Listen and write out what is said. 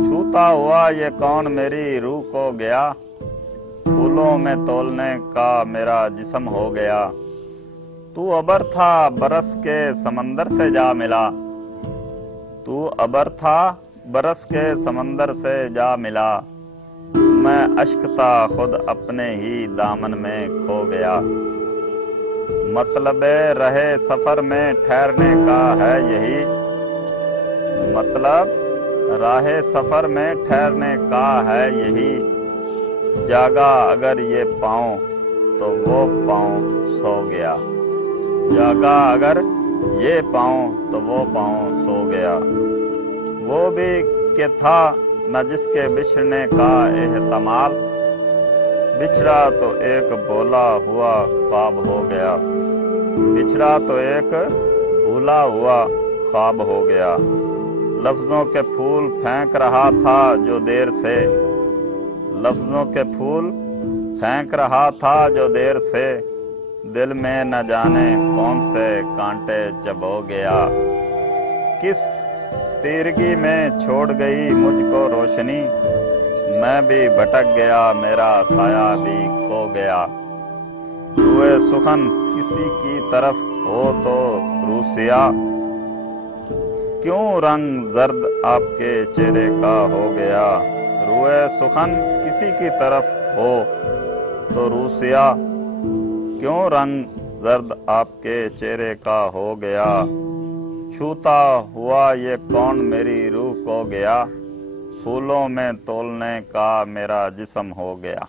छूता हुआ ये कौन मेरी रूह को गया, फूलों में तोलने का मेरा जिस्म हो गया। तू अबर था बरस के समंदर से जा मिला, तू अबर था बरस के समंदर से जा मिला। मैं अश्क था खुद अपने ही दामन में खो गया। मतलब रहे सफर में ठहरने का है यही, मतलब राहे सफर में ठहरने का है यही। जागा अगर ये पाँव तो वो पाँव सो गया, जागा अगर ये पाँव तो वो पाँव सो गया। वो भी कि था न जिसके बिछड़ने का एहतमाल, बिछड़ा तो एक बोला हुआ ख्वाब हो गया, बिछड़ा तो एक भूला हुआ ख्वाब हो गया। लफ्ज़ों के फूल फेंक रहा था जो देर से, लफ्ज़ों के फूल फेंक रहा था जो देर से। दिल में न जाने कौन से कांटे चबो गया, किस तीरगी में छोड़ गई मुझको रोशनी। मैं भी भटक गया मेरा साया भी खो गया। रुए सुखन किसी की तरफ हो तो रूसिया, क्यों रंग जर्द आपके चेहरे का हो गया। रुए सुखन किसी की तरफ हो तो रूसिया, क्यों रंग जर्द आपके चेहरे का हो गया। छूता हुआ ये कौन मेरी रूह को गया, फूलों में तोलने का मेरा जिस्म हो गया।